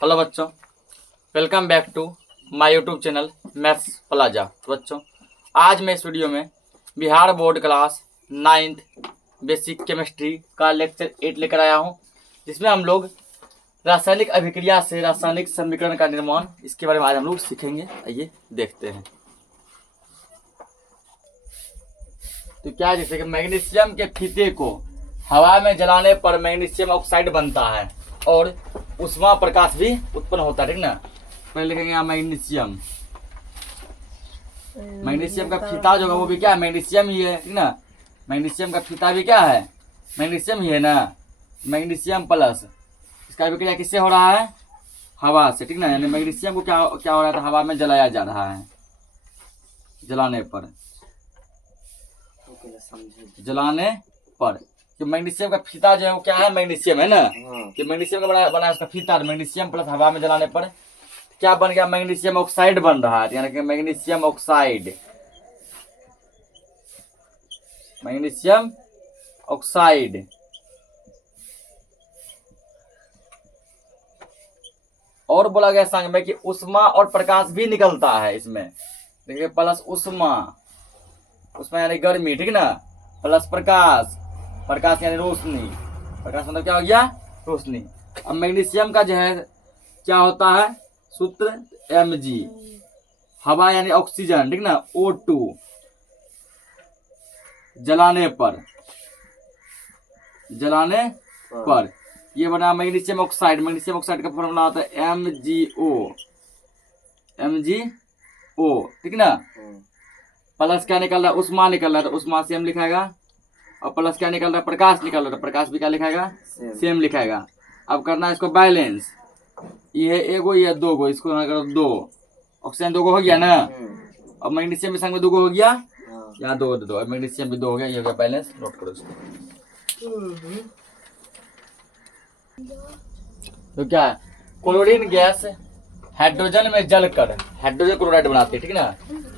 Hello बच्चों, welcome back to my YouTube channel maths plaza. तो बच्चों, आज मैं इस वीडियो में Bihar board class 9th basic chemistry का लेक्चर 8 लेकर आया हूं, जिसमें हम लोग रासायनिक अभिक्रिया से रासायनिक समीकरण का निर्माण, इसके बारे में आज हम लोग सीखेंगे। आइए देखते हैं। तो क्या, जैसे कि मैग्नीशियम के फीते को हवा में जलाने पर मैग्नीशियम ऑक्साइड बनता है और उष्मा प्रकाश भी उत्पन्न होता है, ठीक ना। पहले लिखेंगे यहाँ मैग्नीशियम। मैग्नीशियम का फीता जो है वो भी क्या है, मैग्नीशियम ही है, ठीक ना। मैग्नीशियम का फीता भी क्या है, मैग्नीशियम ही है ना। मैग्नीशियम प्लस इसका अभिक्रिया किससे हो रहा है, हवा से, ठीक ना। यानी मैग्नीशियम को क्या क्या हो रहा था, हवा में जलाया जा रहा है। जलाने पर कि मैग्नीशियम का फीता जो है वो क्या है, मैग्नीशियम है ना। कि मैग्नीशियम का बना है उसका फीता, मैग्नीशियम प्लस हवा में जलाने पर क्या बन गया, मैग्नीशियम ऑक्साइड बन रहा है। यानी कि मैग्नीशियम ऑक्साइड, मैग्नीशियम ऑक्साइड। और बोला गया संग में कि उष्मा और प्रकाश भी निकलता है इसमें। देखिए, प्लस उष्मा, उष्मा यानी गर्मी, ठीक ना, प्लस प्रकाश, प्रकाश यानी रोशनी। प्रकाश मतलब क्या हो गया, रोशनी। अब मैग्नीशियम का जो है क्या होता है, सूत्र Mg, हवा यानी ऑक्सीजन, ठीक ना, O2। जलाने पर ये बना मैग्नीशियम ऑक्साइड। मैग्नीशियम ऑक्साइड का फॉर्मूला होता है MgO, ठीक ना। प्लस क्या निकल रहा है, उष्मा निकल रहा है, तो उष्मा सेम लिखाएगा। और प्लस क्या निकल रहा है, प्रकाश निकल रहा है, तो प्रकाश भी क्या लिखाएगा, सेम लिखाएगा। अब करना है इसको बैलेंस। ये है एगो, ये दो गो, इसको करो दो। ऑक्सीजन दो गो हो गया ना। अब मैग्नीशियम भी संग में दो गो हो गया, यहाँ दो दे दो। अब मैग्नीशियम भी दो हो गया, ये हो गया बैलेंस। नोट करो इसको। तो क्या है, क्लोरीन गैस हाइड्रोजन में जलकर हाइड्रोजन क्लोराइड बनाती है, ठीक ना।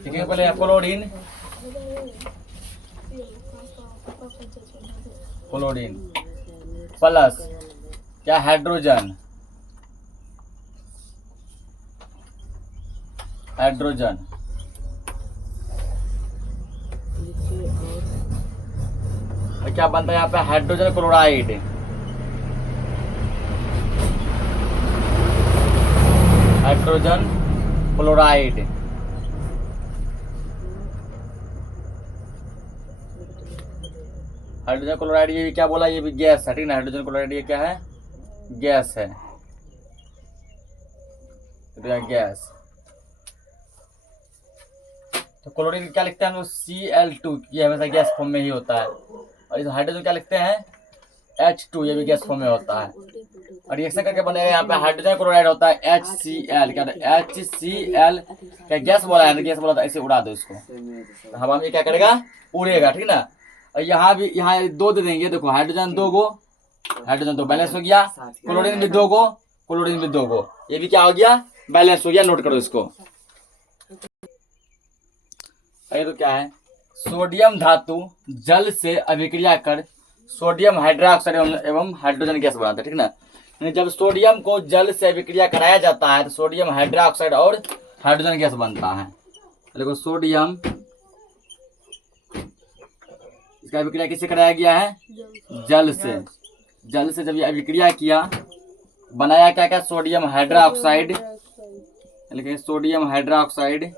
ठीक है, पहले क्लोरीन प्लस क्या, हाइड्रोजन और क्या बनता है यहाँ पे, हाइड्रोजन क्लोराइड। हाइड्रोजन क्लोराइड ये भी क्या बोला, ये भी गैस है, ठीक ना। हाइड्रोजन क्लोराइड ये क्या है, गैस है, गैस। तो क्लोरीन क्या लिखते हैं हम लोग, Cl2, ये हमेशा गैस फॉर्म में ही होता है। और इस हाइड्रोजन क्या लिखते हैं, H2, ये भी गैस फॉर्म में होता है। और रिएक्शन करके बनेगा यहाँ पे हाइड्रोजन क्लोराइड होता है HCl। क्या HCl क्या गैस बोला है, गैस बोला था, ऐसे उड़ा दो इसको, तो हवा में क्या करेगा, उड़ेगा, ठीक ना। और यहाँ भी, यहाँ दो दे देंगे, देखो हाइड्रोजन दो गो, हाइड्रोजन दो बैलेंस हो गया। क्लोरीन भी दो गो, क्लोरीन भी दो गो, ये भी क्या हो गया, बैलेंस हो गया। नोट करो इसको। तो क्या है, सोडियम धातु जल से अभिक्रिया कर सोडियम हाइड्रोक्साइड एवं हाइड्रोजन गैस बनाता है, ठीक ना। जब सोडियम को जल से अभिक्रिया कराया जाता है तो सोडियम हाइड्रोक्साइड और हाइड्रोजन गैस बनता है। देखो, सोडियम, इसका अभिक्रिया किससे कराया गया है, जल से। जल से जब ये अभिक्रिया किया, बनाया क्या क्या, सोडियम हाइड्रोक्साइड, लिखे सोडियम हाइड्रोक्साइड,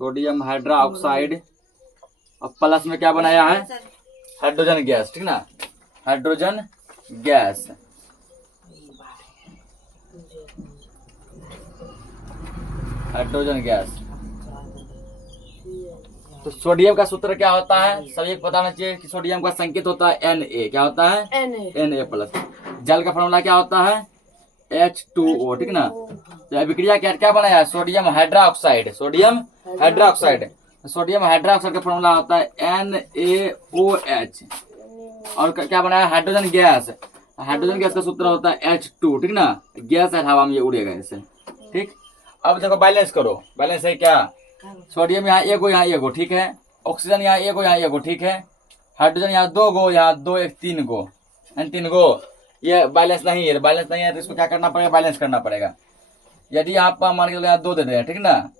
सोडियम हाइड्रोक्साइड। और प्लस में क्या बनाया है, हाइड्रोजन गैस, ठीक ना, हाइड्रोजन गैस। Hydrogen gas. तो सोडियम का सूत्र क्या होता है, सभी को पता होना चाहिए कि सोडियम का संकेत होता है Na। क्या होता है, Na प्लस। जल का फॉर्मूला क्या होता है, H2O, ठीक ना। तो अभिक्रिया क्या बनाया है, sodium hydroxide, sodium hydroxide. Sodium hydroxide का फॉर्मूला होता है NaOH। और क्या बनाया, हाइड्रोजन गैस। हाइड्रोजन गैस का सूत्र होता है H2, ठीक ना। गैस है, हवा में ये उड़ेगा ऐसे, ठीक। अब देखो बैलेंस करो, बैलेंस है क्या, सोडियम यहाँ एगो, ठीक है। ऑक्सीजन यहाँ एक गो, यहाँ एक गो, ठीक है। हाइड्रोजन यहाँ दो गो, यहाँ दो, एक तीन गो, यानी तीन गो। ये बैलेंस नहीं है, बैलेंस नहीं है तो इसको क्या करना पड़ेगा, बैलेंस करना पड़ेगा। यदि यहाँ पर मान के चलो यहाँ दो दे देगा, ठीक ना,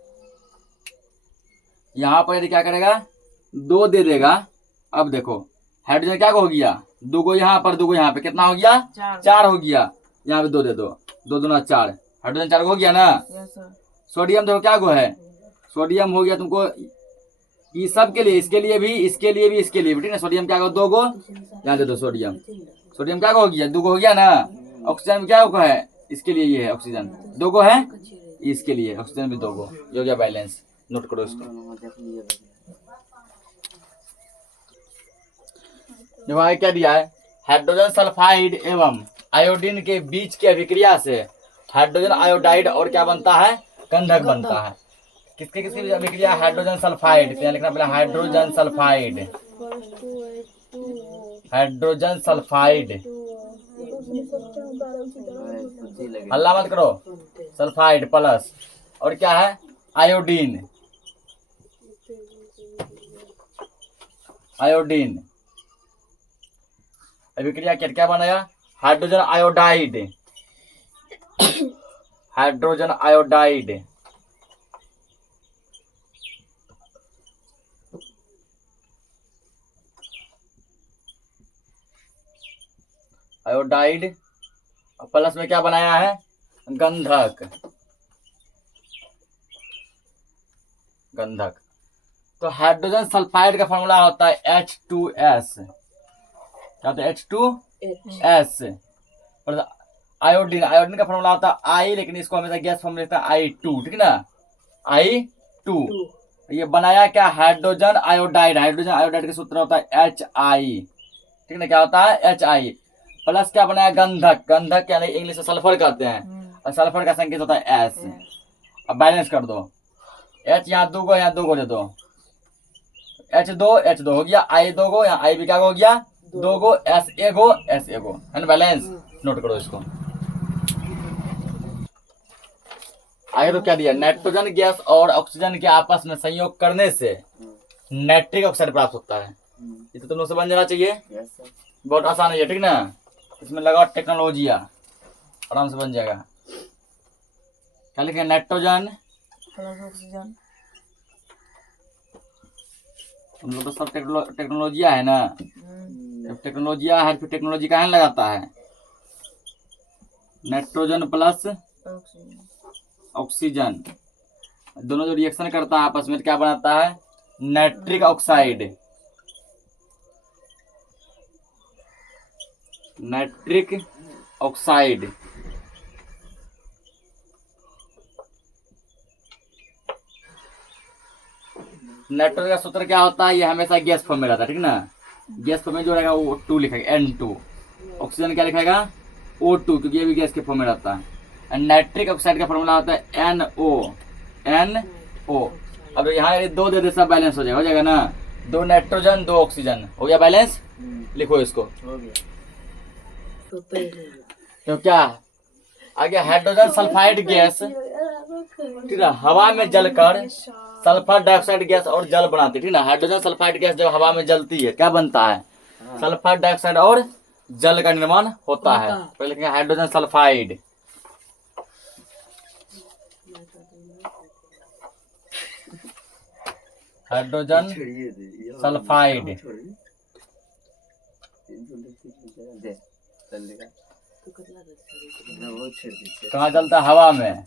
यहाँ पर यदि क्या करेगा, दो दे देगा। अब देखो हाइड्रोजन क्या हो गया, दो गो यहाँ पर, दो गो यहाँ पे, कितना हो गया, चार हो गया। यहाँ पे दो दे दो, दो दूना चार, हाइड्रोजन चार हो गया ना। सोडियम देखो क्या गो है, सोडियम हो गया तुमको ये सब के लिए, इसके लिए भी, इसके लिए भी, इसके लिए भी, ठीक है। सोडियम क्या हो, दो गो, यहाँ दे दो सोडियम, सोडियम क्या हो गया, दो गो हो गया ना। ऑक्सीजन में क्या गो है, इसके लिए ये है ऑक्सीजन, दो गो है, इसके लिए ऑक्सीजन भी दो गो, ये हो गया बैलेंस। नोट करो इसको। देखो क्या दिया है, हाइड्रोजन सल्फाइड एवं आयोडीन के बीच की अभिक्रिया से हाइड्रोजन आयोडाइड और क्या बनता है, गंधक बनता है। किसके किसकी अभिक्रिया, हाइड्रोजन सल्फाइड, तो लिखना पहले हाइड्रोजन सल्फाइड, हाइड्रोजन सल्फाइड, हल्ला मत करो, सल्फाइड प्लस और क्या है, आयोडीन, आयोडीन अभिक्रिया क्या क्या बनाया, hydrogen iodide, hydrogen iodide, iodide plus में क्या बनाया है, गंधक, गंधक। तो हाइड्रोजन सल्फाइड का फॉर्मूला होता है H2S, क्या होता है, H2S। और आयोडीन, आयोडीन का फॉर्मूला होता है I, लेकिन इसको हमेशा गैस फॉर्म में लिखता है I2, ठीक ना, I2। ये बनाया क्या, हाइड्रोजन आयोडाइड, हाइड्रोजन आयोडाइड का सूत्र होता है HI, ठीक ना, क्या होता है HI प्लस क्या बनाया, गंधक, गंधक यानी इंग्लिश में सल्फर कहते हैं, और सल्फर का संकेत होता है S। अब बैलेंस कर दो, H यहाँ दो गो, यहाँ दो गो दे दो, H2 हो गया, I दो गो, यहाँ I भी क्या हो गया, दो गो, S एगो, S एगो, है ना, बैलेंस। नोट करो इसको। आगे तो क्या दिया, नाइट्रोजन गैस और ऑक्सीजन के आपस में संयोग करने से नाइट्रिक ऑक्साइड प्राप्त होता है। ये तो तुम लोग से बन जाना चाहिए, बहुत आसान है ये, ठीक ना। इसमें लगाओ टेक्नोलॉजी, आराम से बन जाएगा। क्या लिखे, नाइट्रोजन प्लस ऑक्सीजन, हम लोग तो सब टेक्नोलॉजिया है ना, जब टेक्नोलॉजिया है फिर टेक्नोलॉजी कहाँ लगाता है, नाइट्रोजन प्लस ऑक्सीजन दोनों जो रिएक्शन करता है आपस में क्या बनाता है, nitric oxide, nitric oxide. Nitrogen का सूत्र क्या होता है, ये हमेशा गैस फॉर्म में रहता है, ठीक ना। गैस फॉर्म में जो रहेगा वो 2 लिखेगा, N2। ऑक्सीजन क्या लिखेगा, O2, क्योंकि ये भी गैस के फॉर्म में रहता है। नाइट्रिक ऑक्साइड का फॉर्मूला होता है NO। अब यहाँ यदि दो दे दे सब बैलेंस हो जाएगा ना, दो नाइट्रोजन दो ऑक्सीजन, हो गया बैलेंस। लिखो इसको, तो क्या आ गया, हाइड्रोजन सल्फाइड गैस, ठीक है, हवा में जलकर सल्फर डाइऑक्साइड गैस और जल बनाती है, ठीक ना। हाइड्रोजन सल्फाइड गैस जब हवा में जलती है क्या बनता है, सल्फर डाइऑक्साइड और जल का निर्माण होता है। पहले लिखेंगे हाइड्रोजन सल्फाइड, हाइड्रोजन सल्फाइड कहाँ जलता है, हवा में,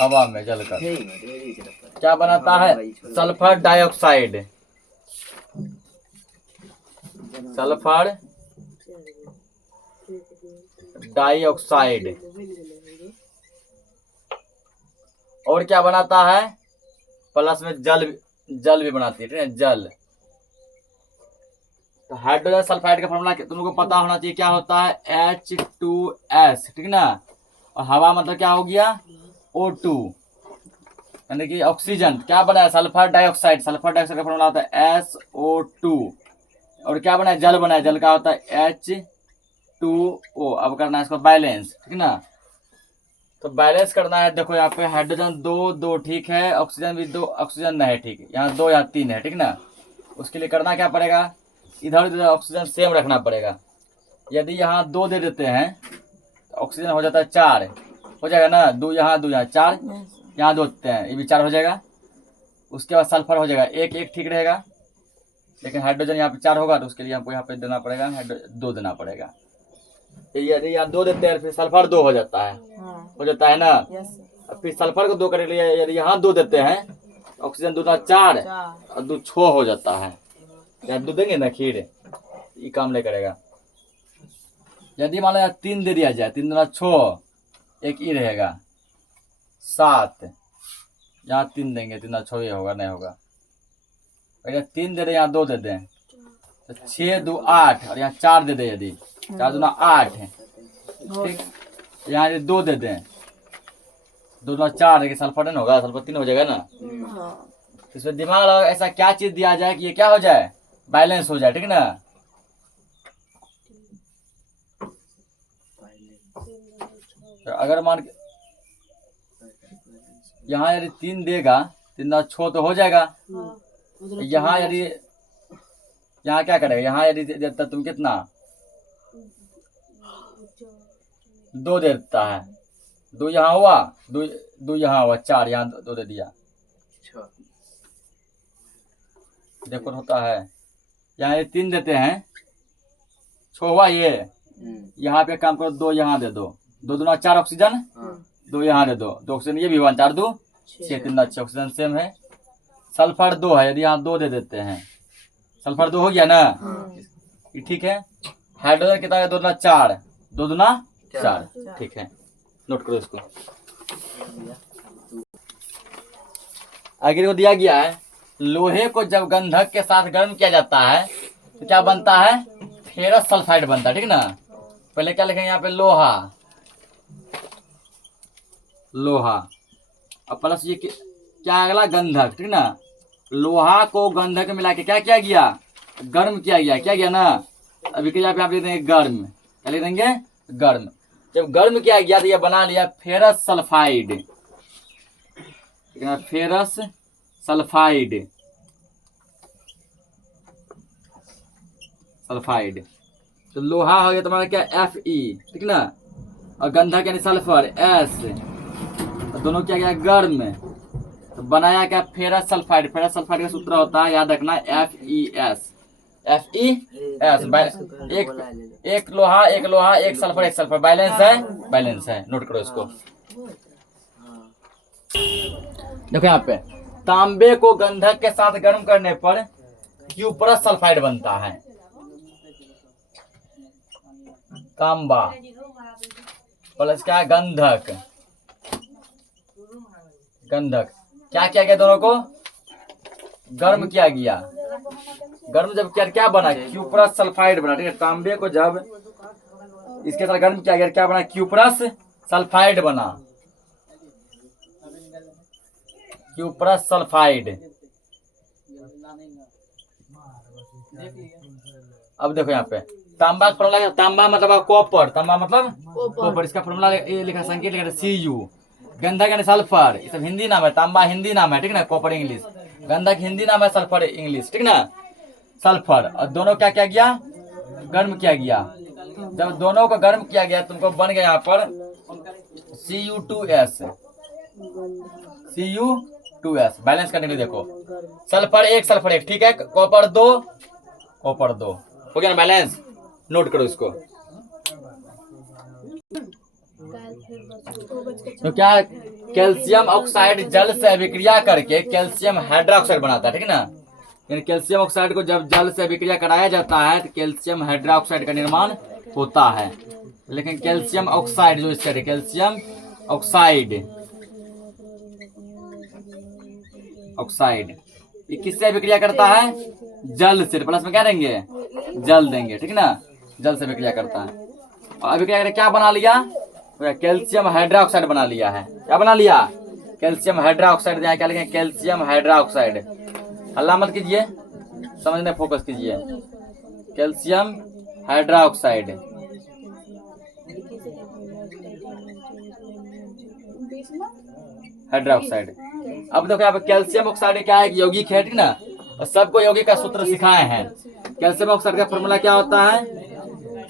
हवा में जलकर क्या बनाता है, सल्फर डाइऑक्साइड, सल्फर डाइऑक्साइड। और क्या बनाता है, प्लस में जल, जल भी बनाती है, ठीक है, जल। तो हाइड्रोजन सल्फाइड का फॉर्मूला तुमको पता होना चाहिए, क्या होता है, H2S, ठीक ना। और हवा मतलब क्या हो गया, O2, यानी कि ऑक्सीजन। क्या बना है, सल्फर डाइऑक्साइड, सल्फर डाइऑक्साइड का फॉर्मूला होता है SO2। और क्या बना है, जल बना है, जल का होता है H2O। अब करना है इसको बैलेंस, ठीक ना। तो बैलेंस करना है। देखो यहाँ पे हाइड्रोजन 2 2 ठीक है, ऑक्सीजन भी 2, ऑक्सीजन नहीं है ठीक है, यहाँ 2 यहाँ 3 है ठीक ना। उसके लिए करना क्या पड़ेगा, इधर उधर ऑक्सीजन सेम रखना पड़ेगा। यदि यहाँ 2 दे देते हैं तो ऑक्सीजन हो जाता है 4, हो जाएगा ना, 2 यहाँ 2 यहाँ 4, यहाँ 2 देते हैं, ये भी 4 हो जाएगा। उसके बाद सल्फर हो जाएगा 1 1 ठीक रहेगा, लेकिन हाइड्रोजन यहाँ पे 4 होगा तो उसके लिए हमको यहाँ पे देना पड़ेगा 2 देना पड़ेगा। यदि यहाँ 2 देते हैं फिर सल्फर 2 हो जाता है, हो जाता है ना। फिर सल्फर को 2 करने के लिए यदि यहाँ 2 देते हैं, ऑक्सीजन 2 4 और 2 6 हो जाता है। यहाँ 2 देंगे ना खीर, ये काम नहीं करेगा। यदि मान लो 3 दे दिया जाए, 3 2 6, एक ई रहेगा 7, यहाँ 3 देंगे, 3 6 ही होगा, नहीं होगा। अगर 3 दे दे, यहाँ 2 दे दें तो 6 2 8, और यहाँ 4 दे दे, यदि 4 2 8 है ठीक, यहाँ यदि 2 दे दें, 2 2 4 है कि सल्फर नहीं होगा, सल्फर 3 हो जाएगा ना। तो इसमें दिमाग लगाओ ऐसा क्या चीज दिया जाए कि ये क्या हो जाए, बैलेंस हो जाए, ठीक ना। तो अगर मान के यहाँ यदि 3 देगा, 3 2 6 तो हो जाएगा। यहाँ यदि यहाँ क्या करेगा, यहाँ यदि देता तुम कितना 2 देता है, 2 यहाँ हुआ, 2 यहाँ हुआ 4, यहाँ 2 दे दिया, देखो होता है। यहाँ यदि 3 देते हैं, 6 हुआ ये, यहाँ पे काम करो 2 यहाँ दे दो, 2 2 4 ऑक्सीजन, 2 यहाँ दे दो, 2 ऑक्सीजन ये भी 1 4 2 6 3 6 ऑक्सीजन सेम है। सल्फर 2 है, यदि यहाँ 2 दे देते हैं, सल्फर 2 हो गया ना, ये ठीक है। हाइड्रोजन कितना है, 2 2 4, 2 2 4 ठीक है, नोट करो इसको। आगे को दिया गया है, लोहे को जब गंधक के साथ गर्म किया जाता है तो क्या बनता है, फेरस सल्फाइड बनता है, ठीक ना। पहले क्या लिखेंगे यहाँ पे, लोहा, लोहा, अब प्लस ये क्या अगला, गंधक, ठीक ना। लोहा को गंधक मिला के क्या किया गया, गर्म किया गया, क्या गया ना। अभी यहाँ पे आप लिख देंगे गर्म, क्या लिख देंगे, गर्म। जब गर्म किया गया तो ये बना लिया ferrous sulphide, ferrous sulphide, sulphide. तो लोहा हो गया तुम्हारा क्या, Fe, ठीक ना, और गंधक यानी सल्फर S, तो दोनों क्या गया, गर्म, तो बनाया क्या, फेरस सल्फाइड। फेरस सल्फाइड का सूत्र होता है, याद रखना, FeS, एक लोहा एक सल्फर, बैलेंस है, बैलेंस है, नोट करो इसको। देखो यहाँ पे, तांबे को गंधक के साथ गर्म करने पर क्यूपरस सल्फाइड बनता है। तांबा प्लस क्या, गंधक, गंधक क्या किया गया, दोनों को गर्म किया गया। गर्म जब किया क्या बना, क्यूपरस सल्फाइड बना, ठीक है। तांबे को जब इसके साथ गर्म किया गया क्या बना, क्यूपरस सल्फाइड बना, क्यूपरस सल्फाइड। अब देखो यहाँ पे तांबा का फॉर्मूला, तांबा मतलब कॉपर, तांबा मतलब कॉपर, इसका फॉर्मूला लिखा, संकेत लिखा Cu। गंधक यानी सल्फर, ये सब हिंदी नाम है, तांबा हिंदी नाम है, ठीक ना, कॉपर इंग्लिश, गंधक हिंदी नाम है, सल्फर इंग्लिश, ठीक ना, सल्फर। और दोनों क्या किया गया, गर्म किया गया। जब दोनों को गर्म किया गया तुमको बन गया यहाँ पर Cu2S, Cu2S। बैलेंस करने के लिए देखो, सल्फर 1 ठीक है, कॉपर 2 हो गया ना बैलेंस, नोट करो इसको। तो क्या, कैल्शियम ऑक्साइड जल से अभिक्रिया करके कैल्शियम हाइड्रोक्साइड बनाता है, ठीक है ना। यानी कैल्शियम ऑक्साइड को जब जल से अभिक्रिया कराया जाता है तो कैल्शियम हाइड्रोक्साइड का निर्माण होता है। लेकिन कैल्शियम ऑक्साइड जो इससे, कैल्शियम ऑक्साइड, ऑक्साइड ये किससे अभिक्रिया करता है, जल से, प्लस में क्या देंगे, जल देंगे, ठीक ना, जल से अभिक्रिया करता है। और अभिक्रिया करके क्या बना लिया, कैल्शियम हाइड्रोक्साइड बना लिया है। क्या बना लिया, कैल्शियम हाइड्रोक्साइड। यहाँ क्या लिखे, कैल्शियम हाइड्रोक्साइड। हल्ला मत कीजिए, समझने फोकस कीजिए, कैल्शियम हाइड्रोक्साइड। हाइड्रोक्साइड। अब देखो यहाँ पे कैल्शियम ऑक्साइड क्या है, यौगिक है, ठीक ना। और सबको यौगिक का सूत्र सिखाए हैं। कैल्शियम ऑक्साइड का फॉर्मूला क्या होता है,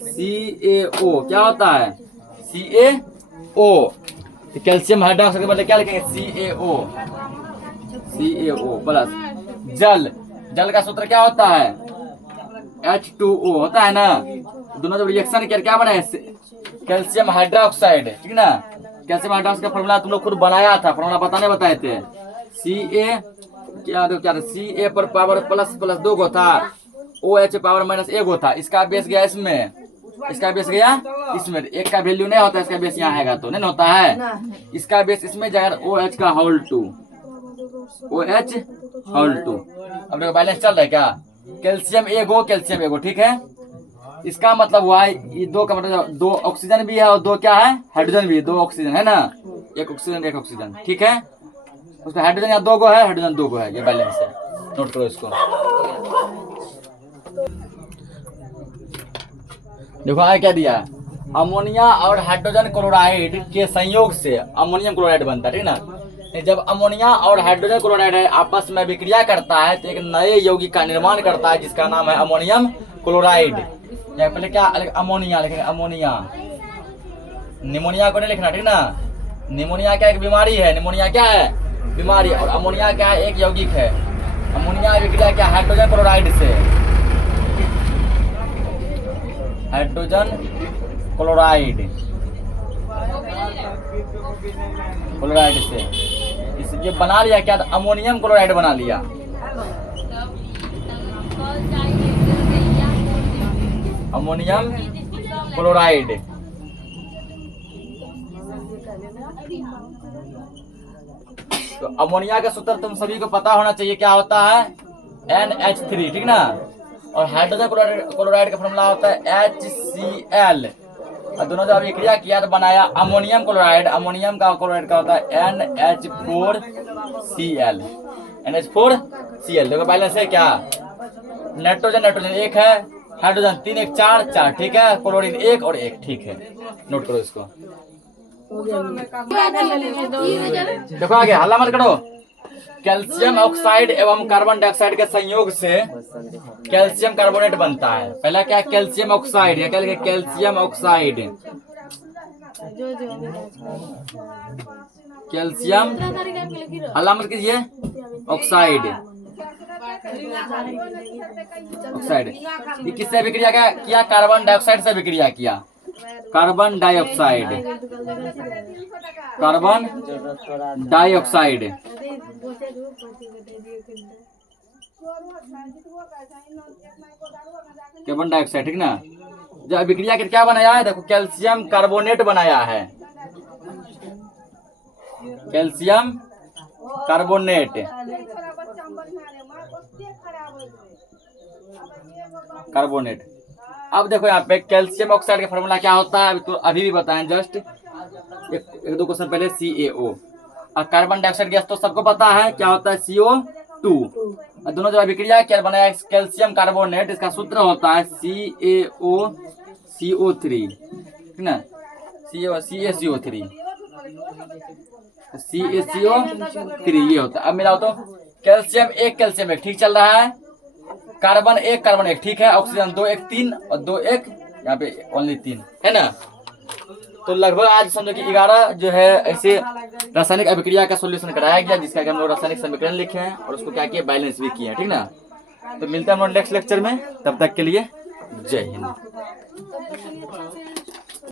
CaO। क्या होता है, CaO। तो कैल्शियम हाइड्रोक्साइड के बदले क्या लिखेंगे, CaO प्लस जल। जल का सूत्र क्या होता है, H2O होता है ना। दोनों जब रिएक्शन किया क्या बना है, कैल्शियम हाइड्रोक्साइड, ठीक ना। कैल्शियम हाइड्रोक्साइड का फॉर्मूला तुम लोग खुद बनाया था, फॉर्मूला बताए थे। Ca क्या Ca पर पावर प्लस प्लस 2 गो था, OH पावर माइनस 1 गो था। इसका बेस गया इसमें, इसका बेस गया इसमें। एक का वैल्यू नहीं होता, इसका बेस यहाँ आएगा तो नहीं होता है। इसका बेस इसमें जाएगा OH का होल 2, OH होल 2। अब देखो बैलेंस चल रहा है क्या, कैल्शियम एगो, कैल्शियम एगो, ठीक है। इसका मतलब हुआ ये दो का मतलब 2 ऑक्सीजन भी है और 2 क्या है, हाइड्रोजन भी। 2 ऑक्सीजन है ना, एक ऑक्सीजन एक ऑक्सीजन, ठीक है। उसका हाइड्रोजन यहाँ 2 गो है, हाइड्रोजन 2 गो है, ये बैलेंस है, नोट करो इसको। देखो आगे क्या दिया, अमोनिया और हाइड्रोजन क्लोराइड के संयोग से अमोनियम क्लोराइड बनता है, ठीक ना। जब अमोनिया और हाइड्रोजन क्लोराइड आपस में विक्रिया करता है तो एक नए यौगिक का निर्माण करता है जिसका नाम है अमोनियम क्लोराइड। या पहले क्या अमोनिया लिखेंगे, अमोनिया। निमोनिया को नहीं लिखना, ठीक ना। निमोनिया क्या एक बीमारी है, निमोनिया क्या है, बीमारी। और अमोनिया क्या है, एक यौगिक है। अमोनिया विक्रिया क्या, हाइड्रोजन क्लोराइड से, हाइड्रोजन क्लोराइड, क्लोराइड से ये बना लिया क्या, अमोनियम क्लोराइड बना लिया। Ammonium chloride. तो अमोनिया का सूत्र तुम सभी को पता होना चाहिए, क्या होता है, NH3, ठीक ना। और हाइड्रोजन क्लोराइड का फॉर्मूला होता है HCl। और दोनों जब विक्रिया किया तो बनाया अमोनियम क्लोराइड। अमोनियम का क्लोराइड का होता है NH4Cl, NH4Cl। देखो बैलेंस है क्या, नाइट्रोजन नाइट्रोजन 1 है, हाइड्रोजन 3 1 4 4, ठीक है। क्लोरीन 1 और 1, ठीक है, नोट करो इसको। देखो आगे हल्ला मत करो। कैल्शियम ऑक्साइड एवं कार्बन डाइऑक्साइड के संयोग से कैल्शियम कार्बोनेट बनता है। पहला क्या, कैल्शियम ऑक्साइड, या क्या लिखे, कैल्शियम ऑक्साइड। कैल्शियम, हल्ला मत कीजिए, ऑक्साइड, ऑक्साइड। ये किससे विक्रिया किया, कार्बन डाइऑक्साइड से विक्रिया किया। Carbon dioxide, carbon dioxide, carbon dioxide, ठीक ना। जब विक्रिया के क्या बनाया है, देखो कैल्शियम कार्बोनेट बनाया है, कैल्शियम कार्बोनेट, कार्बोनेट। अब देखो यहाँ पे कैल्शियम ऑक्साइड का फॉर्मूला क्या होता है, तो अभी भी बताएं, जस्ट एक दो क्वेश्चन पहले, CaO। और कार्बन डाइऑक्साइड गैस तो सबको पता है क्या होता है, CO2। और दोनों जब विक्रिया क्या बनाया कैल्शियम कार्बोनेट, इसका सूत्र होता है CaCO3, ठीक ना, CaCO3, CaCO3 ये होता है। अब मिलाओ तो कैल्शियम 1 कैल्शियम 1, ठीक चल रहा है। कार्बन 1 कार्बन 1, ठीक है। ऑक्सीजन 2 1 3 और 2 1, यहाँ पे ओनली 3 है ना। तो लगभग आज समझो कि 11 जो है ऐसे रासायनिक अभिक्रिया का सॉल्यूशन कराया गया, जिसका कि हम लोग रासायनिक समीकरण लिखे हैं और उसको क्या किया, बैलेंस भी किया है, ठीक ना। तो मिलते हैं हम लोग नेक्स्ट लेक्चर में, तब तक के लिए जय हिंद।